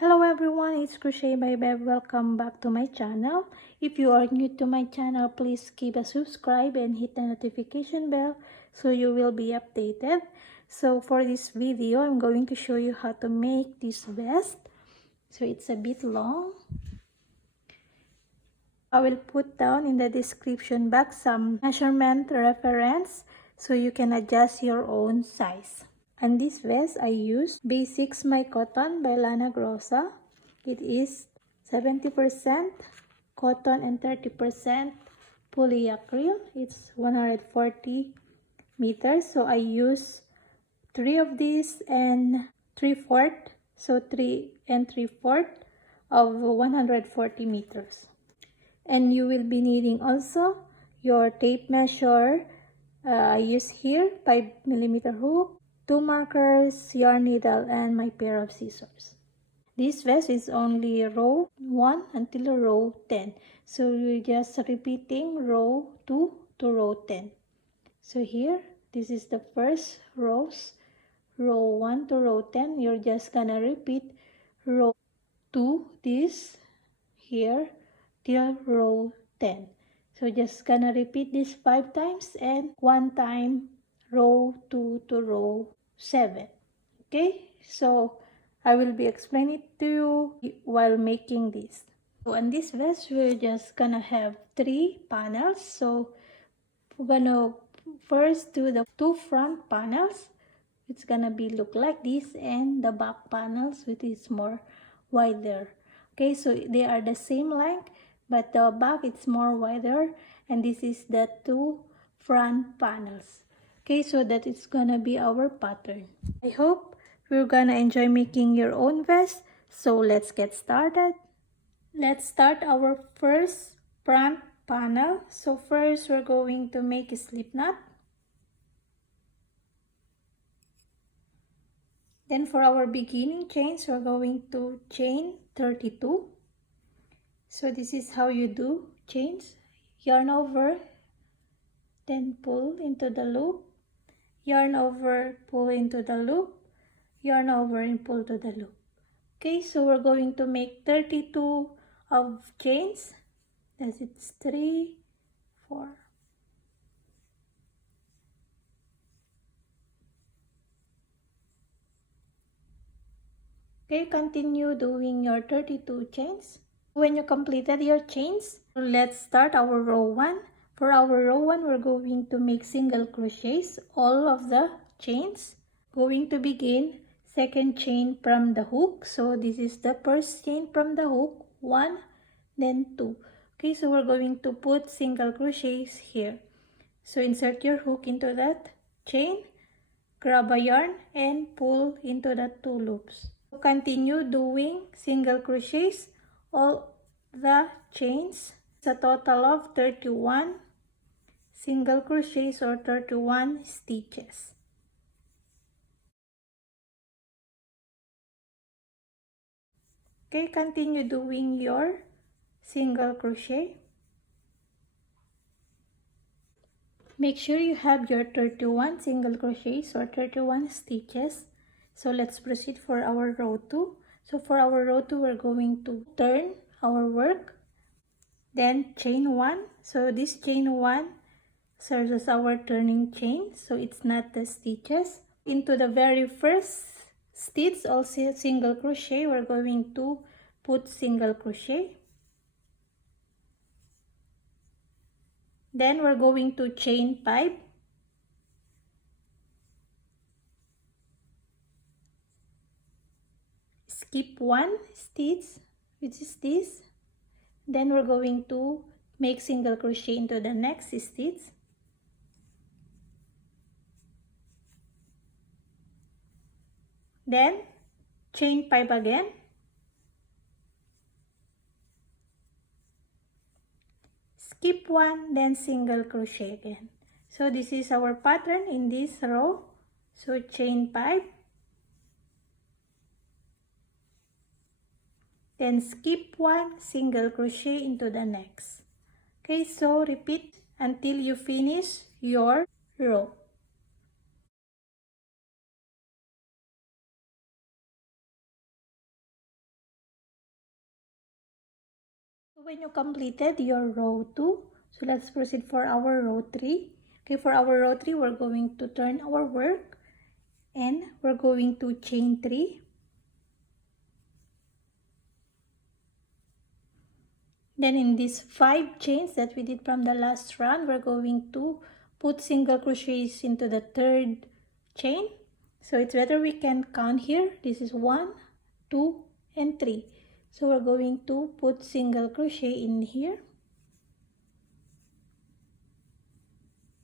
Hello everyone, it's Crochet by Bev. Welcome back to my channel. If you are new to my channel, please give a subscribe and hit the notification bell so you will be updated. So for this video, I'm going to show you how to make this vest. So it's a bit long. I will put down in the description box some measurement reference so you can adjust your own size. And this vest I use Basics My Cotton by Lana Grossa. It is 70% cotton and 30% polyacryle. It's 140 meters. So I use 3 of these and 3/4. So 3 and 3/4 of 140 meters. And you will be needing also your tape measure. I use here 5mm hook, 2 markers, yarn needle, and my pair of scissors. This vest is only row 1 until row 10. So you're just repeating row 2 to row 10. So here, this is the first rows. Row 1 to row 10, you're just gonna repeat row 2, this here, till row 10. So just gonna repeat this 5 times and 1 time row 2 to row 7. Okay, so I will be explaining it to you while making this. So on this vest, we're just gonna have 3 panels. So we're gonna first do the 2 front panels. It's gonna be look like this, and the back panels, which is more wider. Okay, so they are the same length, but the back it's more wider, and this is the 2 front panels. Okay, so that is gonna be our pattern. I hope you're gonna enjoy making your own vest. So let's get started. Let's start our first front panel. So first we're going to make a slip knot. Then for our beginning chains, we're going to chain 32. So this is how you do chains. Yarn over, then pull into the loop. Yarn over, pull into the loop. Yarn over and pull to the loop. Okay, so we're going to make 32 of chains. That's it's 3, 4. Okay, continue doing your 32 chains. When you completed your chains, let's start our row 1. For our row 1, we're going to make single crochets all of the chains. Going to begin second chain from the hook. So this is the first chain from the hook, 1, then 2. Okay, so we're going to put single crochets here. So insert your hook into that chain, grab a yarn and pull into the 2 loops. Continue doing single crochets all the chains. It's a total of 31 single crochets or 31 stitches. Okay, continue doing your single crochet. Make sure you have your 31 single crochets or 31 stitches. So let's proceed for our row 2. So for our row 2, we're going to turn our work. Then chain 1. So this chain 1 serves as our turning chain. So it's not the stitches. Into the very first stitch, also single crochet, we're going to put single crochet. Then we're going to chain 5. Skip 1 stitch, which is this. Then we're going to make single crochet into the next stitch. Then chain 5 again. Skip 1, then single crochet again. So this is our pattern in this row. So chain 5. Then skip 1, single crochet into the next. Okay, so repeat until you finish your row. When you completed your row 2, so let's proceed for our row 3. Okay, for our row 3, we're going to turn our work and we're going to chain 3. Then in these 5 chains that we did from the last round, we're going to put single crochets into the 3rd chain. So it's better we can count here. This is 1, 2, and 3. So we're going to put single crochet in here.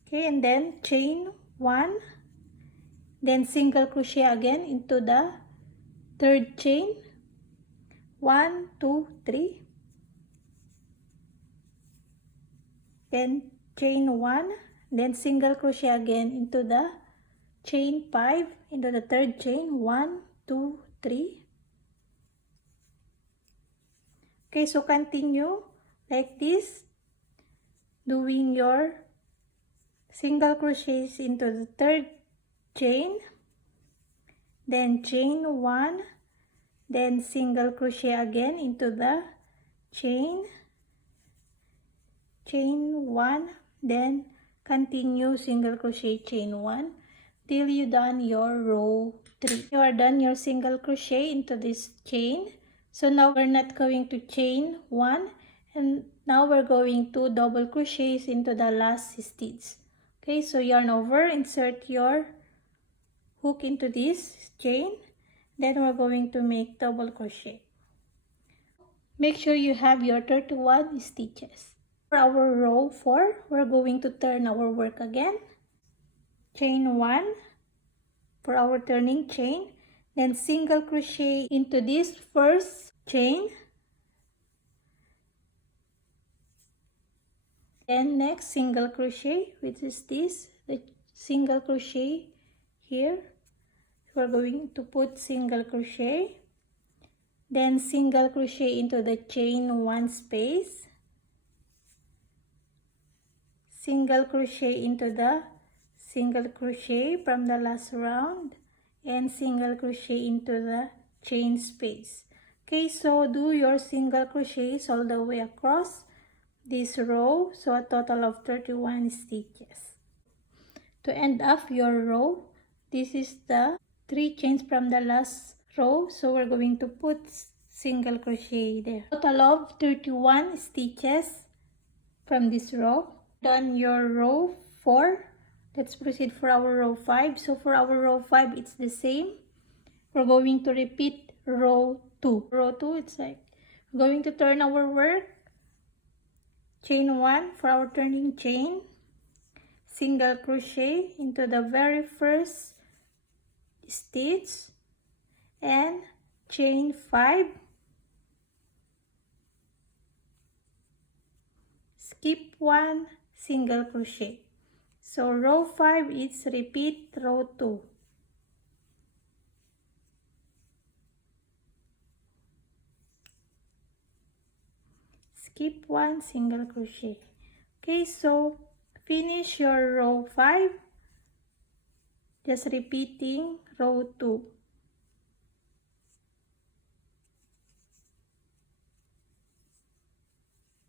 Okay, and then chain 1, then single crochet again into the 3rd chain. 1, 2, 3. Then chain 1, then single crochet again into the chain 5 into the 3rd chain. 1, 2, 3. Okay, so continue like this, doing your single crochets into the 3rd chain, then chain 1, then single crochet again into the chain 1, then continue single crochet chain 1 till you done your row 3. You are done your single crochet into this chain. So now we're not going to chain 1, and now we're going to double crochets into the last stitch. Okay, so yarn over, insert your hook into this chain, then we're going to make double crochet. Make sure you have your 31 stitches. For our row 4, we're going to turn our work again. Chain 1 for our turning chain, then single crochet into this first chain, then next single crochet, which is this, the single crochet here. We're going to put single crochet, then single crochet into the chain 1 space, single crochet into the single crochet from the last round, and single crochet into the chain space. Okay, so do your single crochets all the way across this row, so a total of 31 stitches. To end off your row, this is the 3 chains from the last row, so we're going to put single crochet there. Total of 31 stitches from this row. Done your row 4. Let's proceed for our row 5. So for our row 5, it's the same. We're going to repeat row 2. Row 2, it's like we're going to turn our work. Chain 1 for our turning chain. Single crochet into the very first stitch and chain 5. Skip 1, single crochet. So row 5 is repeat row 2. Skip 1, single crochet. Okay, so finish your row 5, just repeating row 2.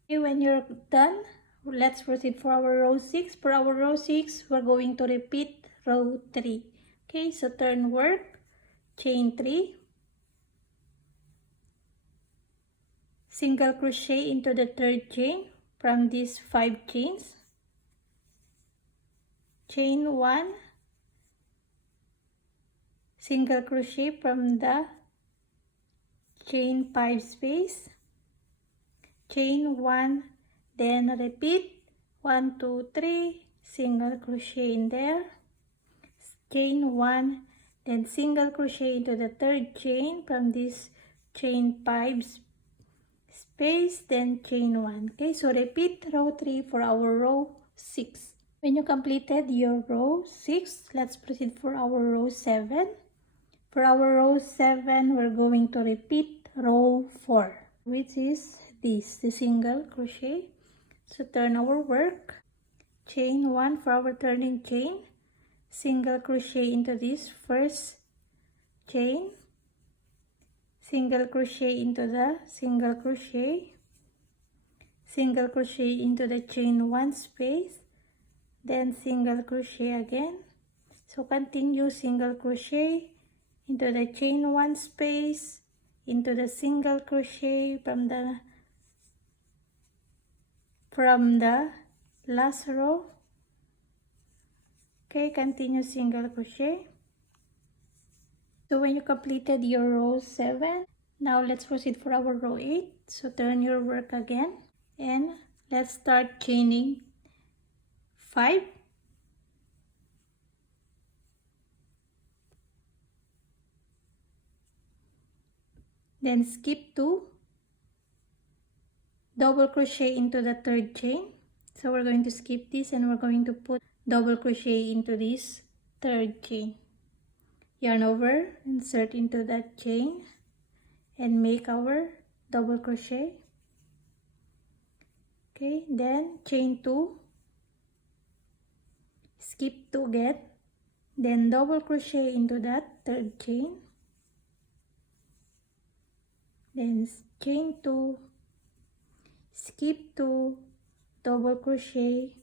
Okay, when you're done, let's proceed for our row 6. For our row 6, we're going to repeat row 3. Okay, so turn work, chain 3, single crochet into the 3rd chain from these 5 chains, chain 1, single crochet from the chain 5 space, chain 1, then repeat 1, 2, 3, single crochet in there, chain 1, then single crochet into the 3rd chain from this chain 5 space, then chain 1. Okay, so repeat row 3 for our row 6. When you completed your row 6, let's proceed for our row 7. For our row 7, we're going to repeat row 4, which is this, the single crochet. So turn our work, chain 1 for our turning chain, single crochet into this first chain, single crochet into the single crochet, single crochet into the chain 1 space, then single crochet again. So continue single crochet into the chain 1 space, into the single crochet from the last row. Okay, continue single crochet. So when you completed your row 7, now let's proceed for our row 8. So turn your work again and let's start chaining 5. Then skip 2, double crochet into the 3rd chain. So we're going to skip this and we're going to put double crochet into this 3rd chain. Yarn over, insert into that chain and make our double crochet. Okay, then chain 2, skip 2 again, then double crochet into that 3rd chain, then chain 2, skip 2, double crochet,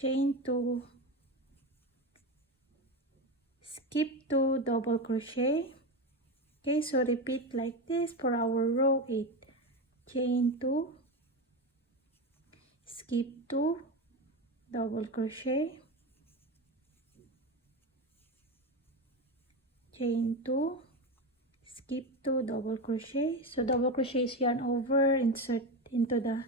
chain 2, skip 2, double crochet. Okay, so repeat like this for our row 8. Chain 2, skip 2, double crochet, chain 2, skip 2, double crochet. So double crochet is yarn over, insert into the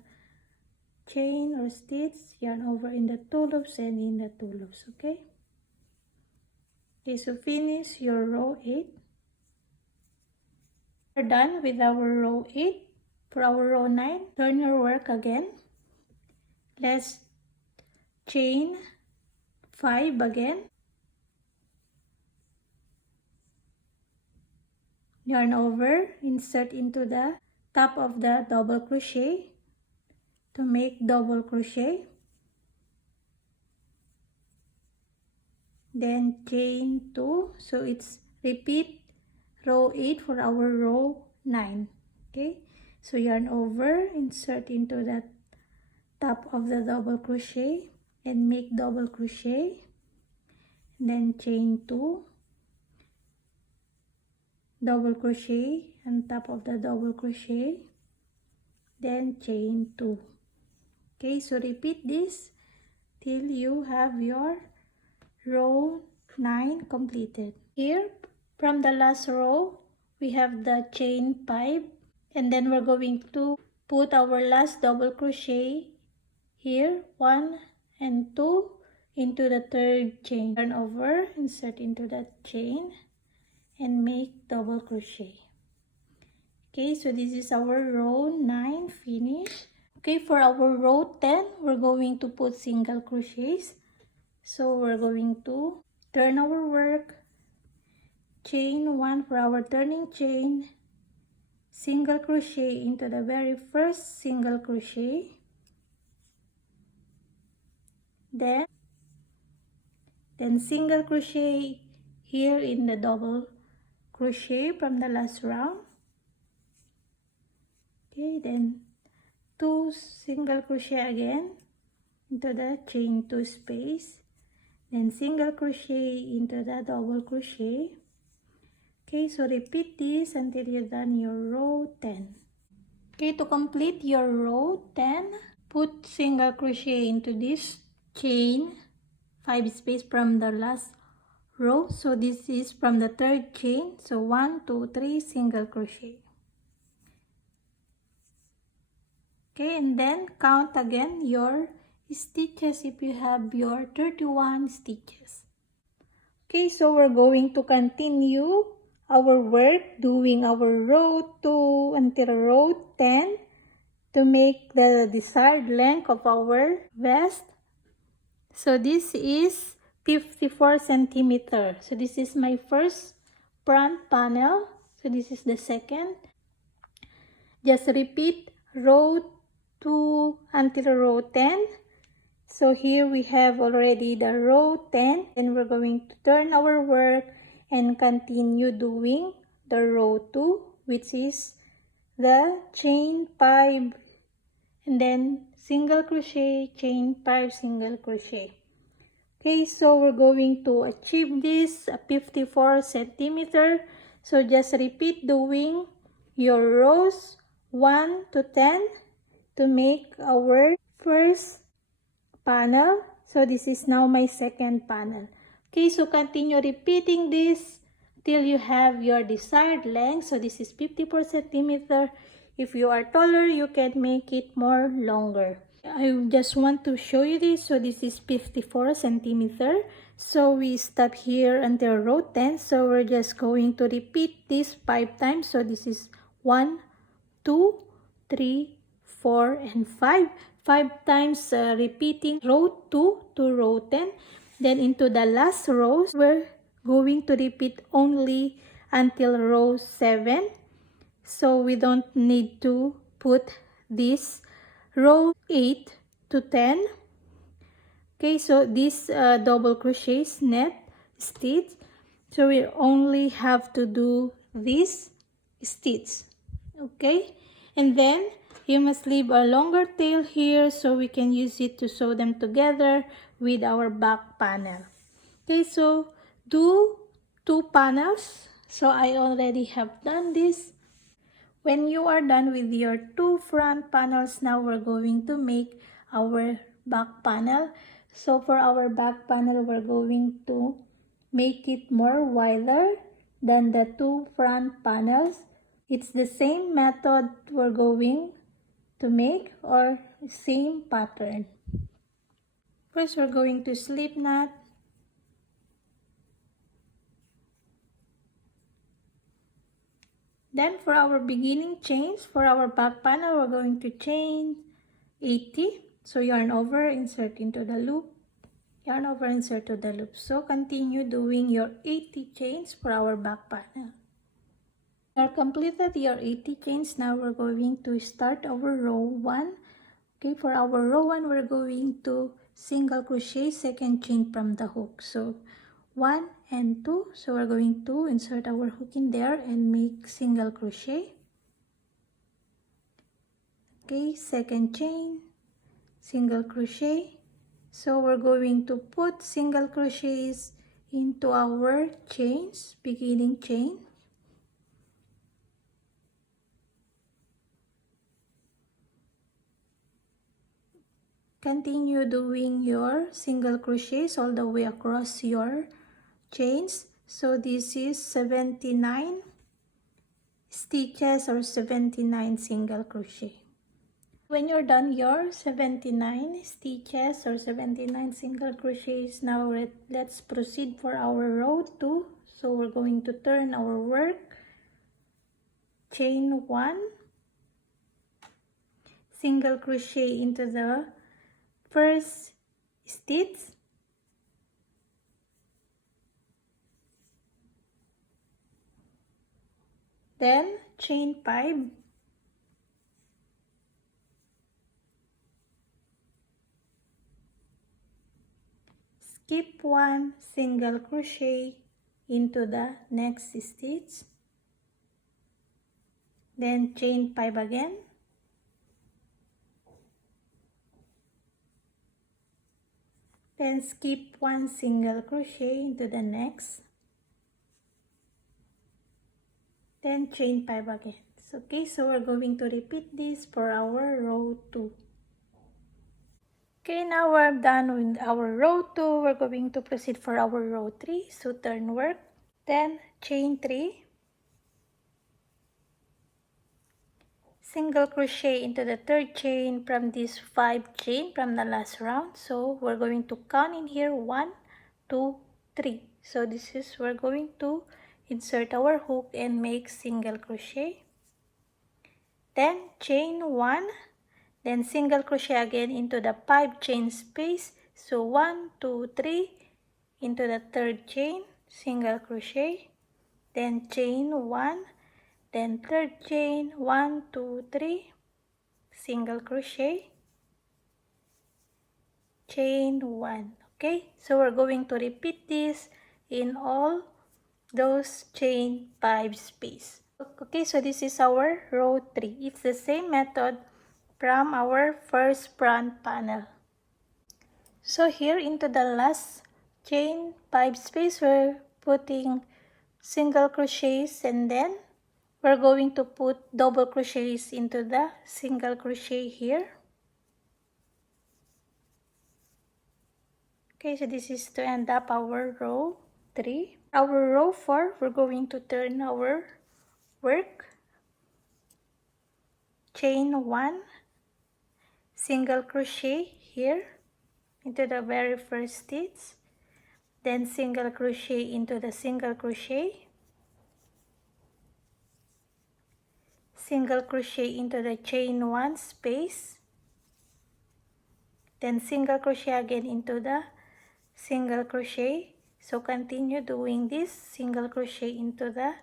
chain or stitch, yarn over in the 2 loops and in the 2 loops. Okay, so finish your row 8. We're done with our row 8. For our row 9, turn your work again. Let's chain 5 again, yarn over, insert into the top of the double crochet to make double crochet, then chain 2. So it's repeat row 8 for our row 9. Okay, so yarn over, insert into the top of the double crochet and make double crochet, then chain 2, double crochet on top of the double crochet, then chain 2. Okay, so repeat this till you have your row 9 completed. Here from the last row we have the chain 5, and then we're going to put our last double crochet here, 1 and 2, into the 3rd chain. Turn over, insert into that chain and make double crochet. Okay, so this is our row 9 finish. Okay, for our row 10, we're going to put single crochets. So we're going to turn our work, chain 1 for our turning chain, single crochet into the very first single crochet, then single crochet here in the double crochet from the last round. Okay, then 2 single crochet again into the chain 2 space, then single crochet into the double crochet. Okay, so repeat this until you're done your row 10. Okay, to complete your row 10, put single crochet into this chain 5 space from the last row. So this is from the 3rd chain, so 1 2 3 single crochet. Okay, and then count again your stitches if you have your 31 stitches. Okay, so we're going to continue our work doing our row 2 until row 10 to make the desired length of our vest. So this is 54 centimeter. So this is my first front panel. So this is the second. Just repeat row 2 until row 10. So here we have already the row 10, and we're going to turn our work and continue doing the row 2, which is the chain 5 and then single crochet, chain 5, single crochet. Okay, so we're going to achieve this 54 centimeter. So just repeat doing your rows 1 to 10 to make our first panel. So this is now my second panel. Okay, so continue repeating this till you have your desired length. So this is 54 centimeter. If you are taller, you can make it more longer. I just want to show you this. So this is 54 centimeter. So we stop here until row 10. So we're just going to repeat this 5 times. So this is 1, 2, 3, 4, and 5. 5 times repeating row 2 to row 10. Then into the last rows, we're going to repeat only until row 7. So we don't need to put this row 8 to 10. Okay, so this double crochets net stitch. So we only have to do this stitch. Okay, and then you must leave a longer tail here so we can use it to sew them together with our back panel. Okay, so do 2 panels. So I already have done this. When you are done with your 2 front panels, now we're going to make our back panel. So for our back panel, we're going to make it more wider than the 2 front panels. It's the same method we're going to make or same pattern. First, we're going to slip knot. Then for our beginning chains, for our back panel, we're going to chain 80. So yarn over, insert into the loop. Yarn over, insert to the loop. So continue doing your 80 chains for our back panel. You are completed your 80 chains. Now we're going to start our row 1. Okay, for our row 1, we're going to single crochet second chain from the hook. So 1 and 2. So we're going to insert our hook in there and make single crochet. Okay, second chain, single crochet. So we're going to put single crochets into our chains, beginning chain. Continue doing your single crochets all the way across your chains. So this is 79 stitches or 79 single crochet. When you're done your 79 stitches or 79 single crochets, now let's proceed for our row 2. So we're going to turn our work, chain 1, single crochet into the first stitch, then chain 5, skip 1 single crochet into the next stitch, then chain 5 again, then skip 1 single crochet into the next, then chain 5 again. Okay, so we're going to repeat this for our row 2. Okay, now we're done with our row 2. We're going to proceed for our row 3. So turn work, then chain 3, single crochet into the third chain from this 5 chain from the last round. So we're going to count in here 1, 2, 3. So this is, we're going to insert our hook and make single crochet, then chain 1, then single crochet again into the 5 chain space. So 1, 2, 3 into the third chain, single crochet, then chain 1, then third chain, 1, 2, 3, single crochet, chain 1. Okay, so we're going to repeat this in all those chain 5 space. Okay, so this is our row 3. It's the same method from our first front panel. So here into the last chain 5 space, we're putting single crochets, and then we're going to put double crochets into the single crochet here. Okay, so this is to end up our row 3. Our row 4, we're going to turn our work. Chain 1, single crochet here into the very first stitch, then single crochet into the single crochet, single crochet into the chain 1 space, then single crochet again into the single crochet. So continue doing this, single crochet into the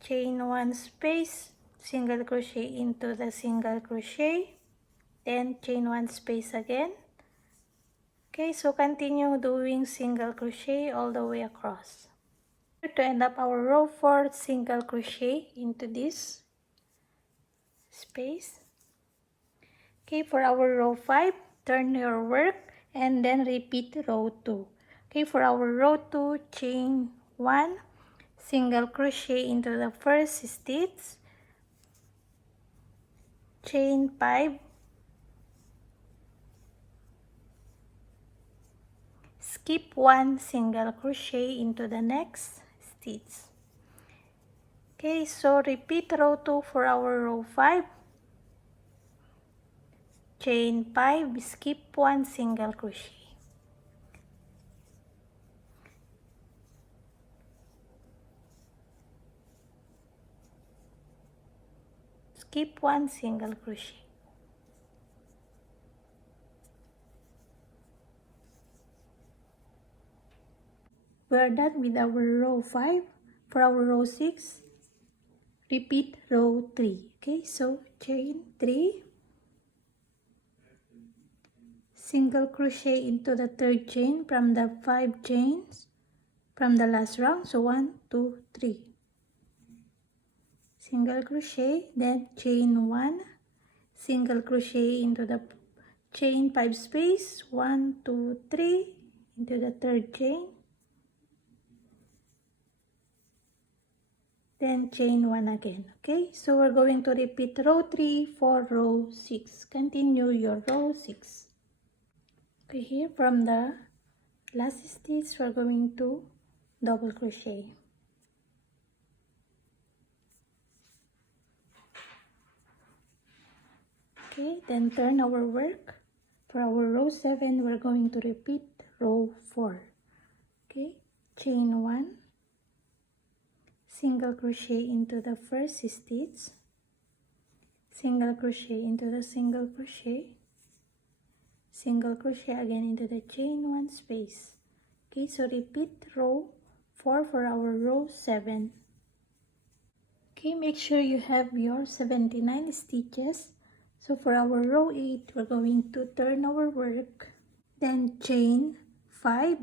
chain 1 space, single crochet into the single crochet, then chain 1 space again. Okay, so continue doing single crochet all the way across. To end up our row 4, single crochet into this space. Okay, for our row 5, turn your work and then repeat row 2. Okay, for our row 2, chain 1, single crochet into the first stitch, chain 5, skip 1 single crochet into the next stitch. Okay, so repeat row 2 for our row 5. Chain 5, skip 1 single crochet. Skip 1 single crochet. We are done with our row 5. For our row 6, repeat row 3. Okay, so chain 3, single crochet into the third chain from the 5 chains from the last round. So 1, 2, 3. Single crochet, then chain 1, single crochet into the chain 5 space, 1, 2, 3, into the third chain, then chain 1 again. Okay, so we're going to repeat row 3 for row 6. Continue your row 6. Okay, here from the last stitch, we're going to double crochet. Okay, then turn our work. For our row 7, we're going to repeat row 4. Okay, chain 1, single crochet into the first stitch, single crochet into the single crochet, single crochet again into the chain 1 space. Okay, so repeat row 4 for our row 7. Okay, make sure you have your 79 stitches. So for our row 8, we're going to turn our work, then chain 5,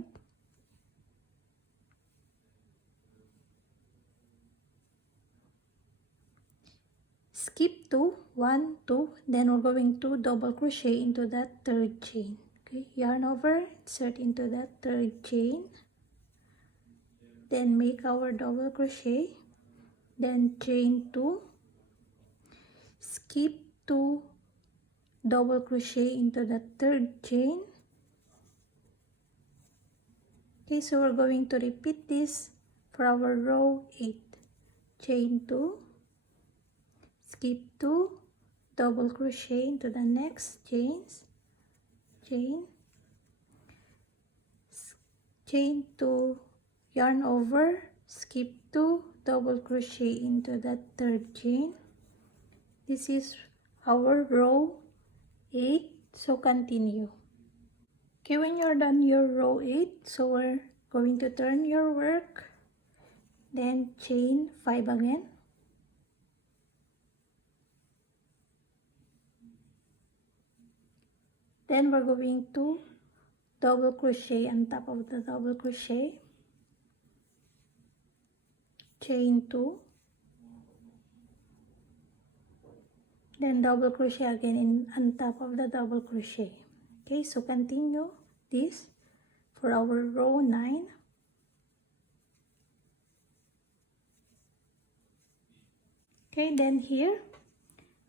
skip 2, 1, 2, then we're going to double crochet into that third chain. Okay, yarn over, insert into that third chain, then make our double crochet, then chain 2, skip 2, double crochet into the third chain. Okay, so we're going to repeat this for our row 8. Chain 2, skip 2, double crochet into the next chains, chain, chain 2, yarn over, skip 2, double crochet into that third chain. This is our row 8, so continue. Okay, when you're done your row 8, so we're going to turn your work, then chain 5 again, then we're going to double crochet on top of the double crochet, chain 2, then double crochet again in on top of the double crochet. Okay, so continue this for our row 9. Okay, then here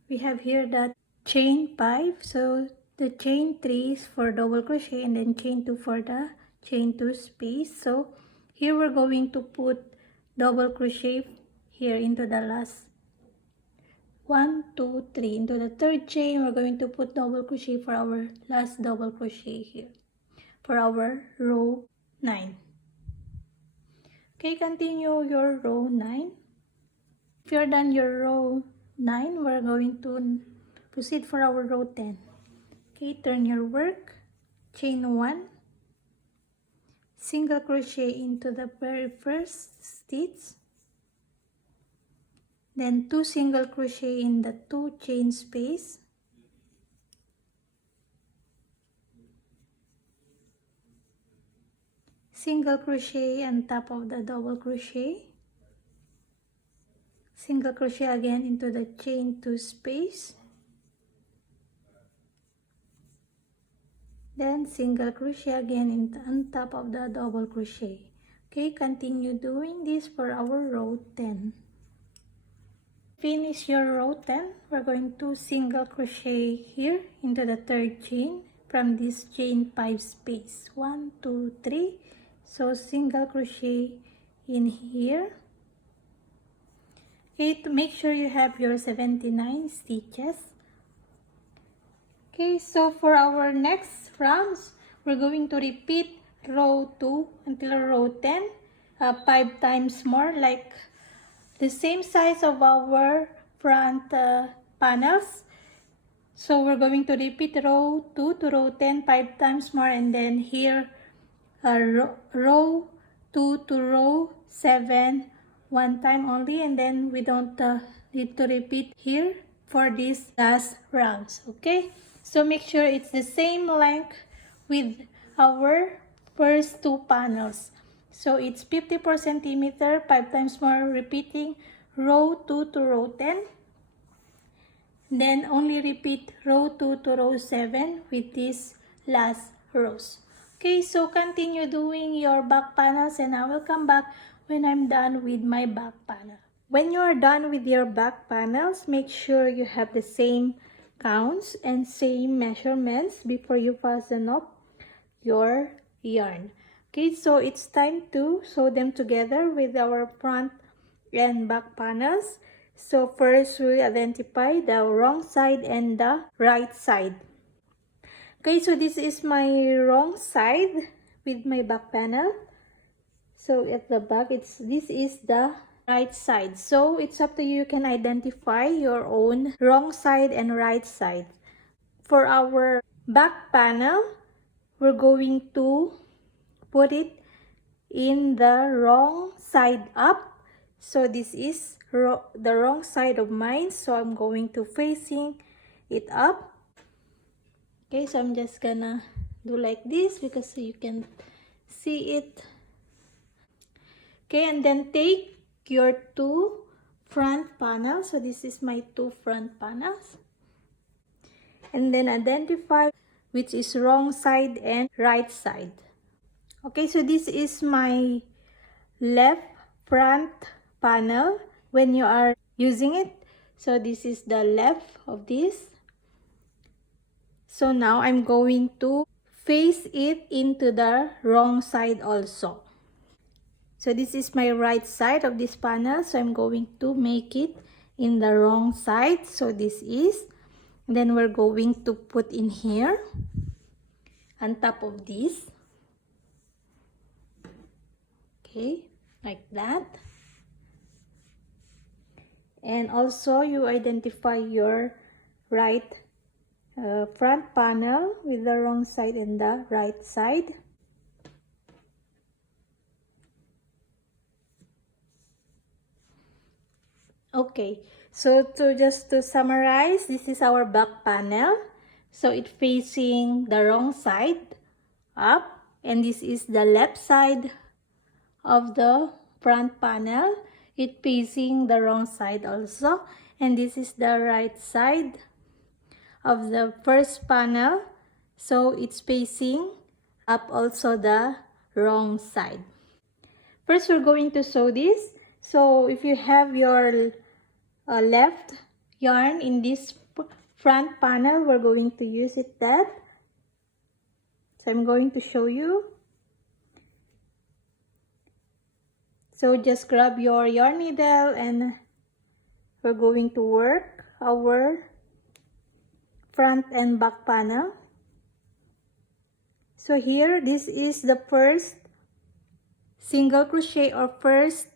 we have here that chain 5, so the chain 3 is for double crochet and then chain 2 for the chain 2 space. So here we're going to put double crochet here into the last 1 2 3 into the third chain. We're going to put double crochet for our last double crochet here for our row 9. Okay, continue your row 9. If you're done your row 9, we're going to proceed for our row 10. Okay, turn your work, chain 1, single crochet into the very first stitch, then 2 single crochet in the 2 chain space, single crochet on top of the double crochet, single crochet again into the chain 2 space, then single crochet again on top of the double crochet. Okay, continue doing this for our row 10. Finish your row 10, we're going to single crochet here into the third chain from this chain 5 space. 1 2 3, so single crochet in here. Okay, to make sure you have your 79 stitches. Okay, so for our next rounds, we're going to repeat row 2 until row 10, 5 times more, like the same size of our front panels. So we're going to repeat row 2 to row 10 5 times more, and then here row 2 to row 7 1 time only, and then we don't need to repeat here for these last rounds. Okay, so make sure it's the same length with our first 2 panels. So it's 54 centimeter, 5 times more, repeating row 2 to row 10. Then only repeat row 2 to row 7 with these last rows. Okay, so continue doing your back panels, and I will come back when I'm done with my back panel. When you are done with your back panels, make sure you have the same counts and same measurements before you fasten up your yarn. Okay, so it's time to sew them together with our front and back panels. So first we identify the wrong side and the right side. Okay, so this is my wrong side with my back panel. So at the back, this is the right side. So it's up to you. You can identify your own wrong side and right side. For our back panel, we're going to put it in the wrong side up. So this is the wrong side of mine, so I'm going to facing it up. Okay, so I'm just gonna do like this because you can see it. Okay, and then take your 2 front panels. So this is my 2 front panels, and then identify which is wrong side and right side. Okay, so this is my left front panel when you are using it. So this is the left of this. So now I'm going to face it into the wrong side also. So this is my right side of this panel, so I'm going to make it in the wrong side. So this is, then we're going to put in here on top of this. Okay, like that. And also you identify your right front panel with the wrong side and the right side. Okay, so just to summarize, this is our back panel. So it facing the wrong side up, and this is the left side of the front panel. It facing the wrong side also, and this is the right side of the first panel, so it's facing up also the wrong side. First, we're going to sew this. So if you have your left yarn in this front panel, we're going to use that. So I'm going to show you. So just grab your yarn needle and we're going to work our front and back panel. So here, this is the first single crochet or first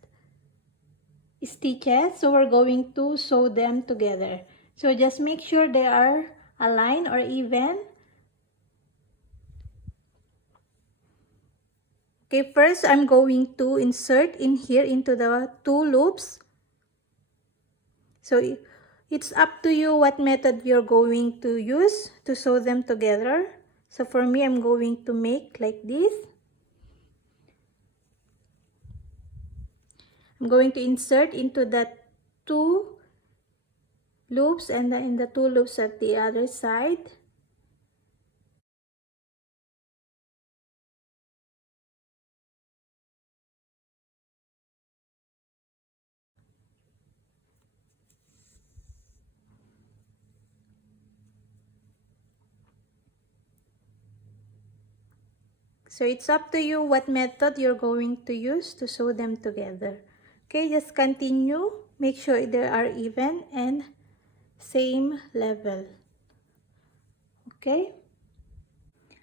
stitches, so we're going to sew them together. So just make sure they are aligned or even. Okay, first I'm going to insert in here into the 2 loops. So it's up to you what method you're going to use to sew them together. So for me, I'm going to make like this. I'm going to insert into that 2 loops and then in the 2 loops at the other side. So it's up to you what method you're going to use to sew them together. Okay, just continue. Make sure they are even and same level. Okay,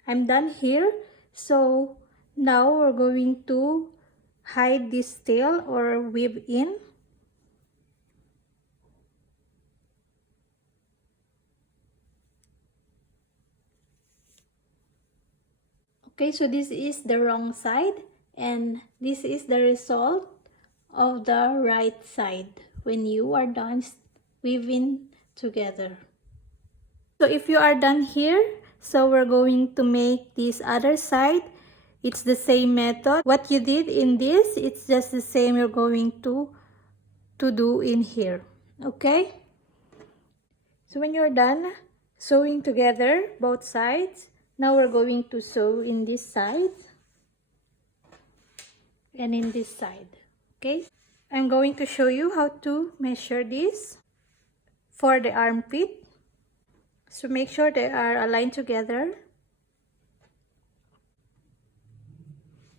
I'm done here. So now we're going to hide this tail or weave in. Okay, so this is the wrong side and this is the result of the right side when you are done weaving together. So if you are done here, so we're going to make this other side. It's the same method. What you did in this, it's just the same you're going to do in here. Okay? So when you're done sewing together both sides, now we're going to sew in this side and in this side. Okay? I'm going to show you how to measure this for the armpit. So make sure they are aligned together.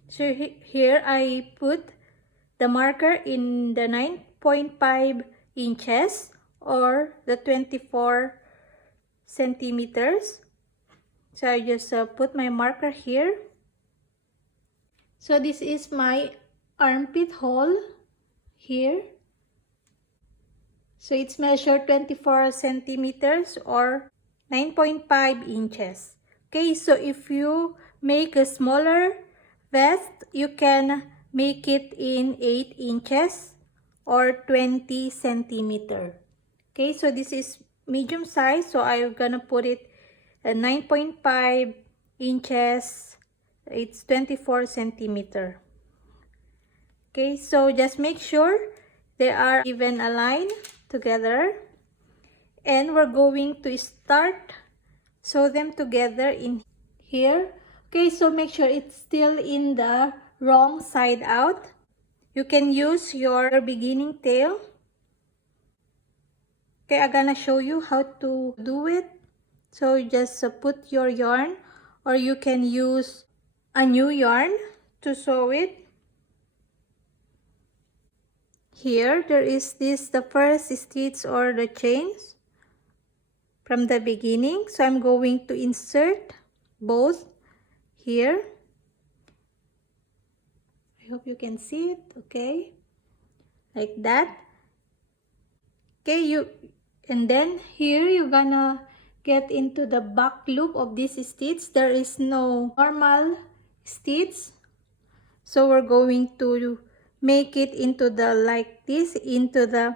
So here I put the marker in the 9.5 inches or the 24 centimeters. So I just put my marker here. So this is my armpit hole here. So it's measured 24 centimeters or 9.5 inches. Okay, so if you make a smaller vest, you can make it in 8 inches or 20 centimeter. Okay, so this is medium size, so I'm gonna put it at 9.5 inches. It's 24 centimeter. Okay, so just make sure they are even aligned together. And we're going to start sew them together in here. Okay, so make sure it's still in the wrong side out. You can use your beginning tail. Okay, I'm gonna show you how to do it. So just put your yarn, or you can use a new yarn to sew it. Here, there is the first stitch or the chains from the beginning. So I'm going to insert both here. I hope you can see it. Okay, like that. Okay, and then here you're gonna get into the back loop of this stitch. There is no normal stitch, so we're going to make it into the like this, into the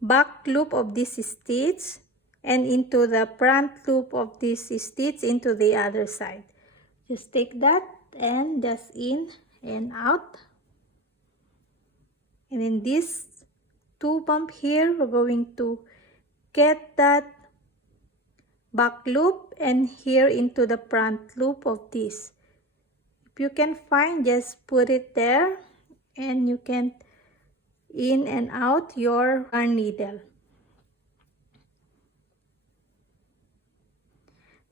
back loop of this stitch and into the front loop of this stitch into the other side. Just take that and just in and out, and in this 2 bump here, we're going to get that back loop and here into the front loop of this. If you can find, just put it there and you can in and out your yarn needle.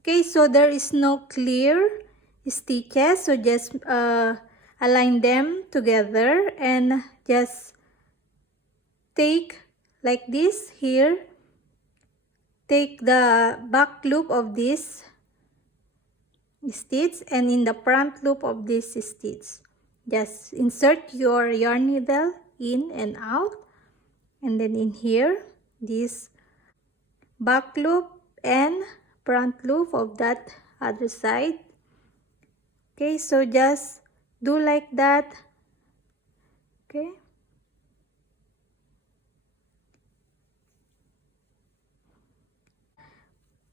Okay, so there is no clear stitches, so just align them together and just take like this here. Take the back loop of this stitch and in the front loop of this stitch. Just insert your yarn needle in and out, and then in here, this back loop and front loop of that other side. Okay, so just do like that. Okay.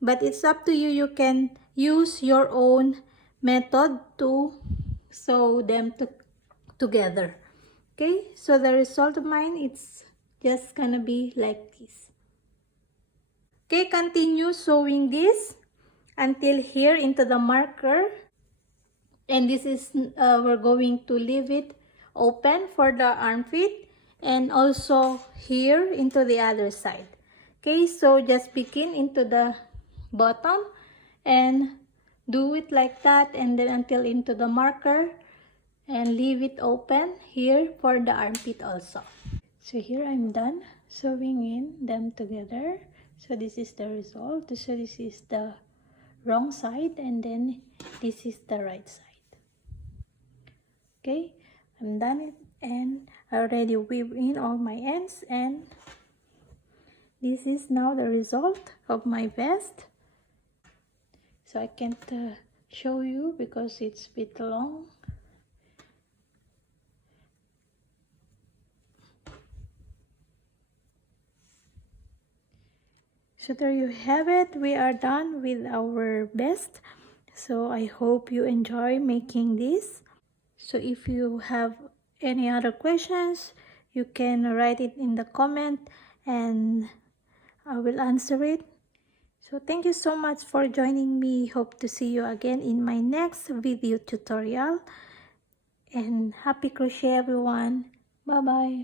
But it's up to you. You can use your own method to sew them together. Okay, so the result of mine, it's just gonna be like this. Okay, continue sewing this until here into the marker. And this is, we're going to leave it open for the armpit and also here into the other side. Okay, so just begin into the bottom and do it like that, and then until into the marker and leave it open here for the armpit also. So here I'm done sewing in them together. So this is the result. So this is the wrong side and then this is the right side. Okay, I'm done and I already weave in all my ends, and this is now the result of my vest. So I can't show you because it's a bit long. So there you have it. We are done with our vest. So I hope you enjoy making this. So if you have any other questions, you can write it in the comment and I will answer it. So thank you so much for joining me. Hope to see you again in my next video tutorial. And happy crochet everyone. Bye bye.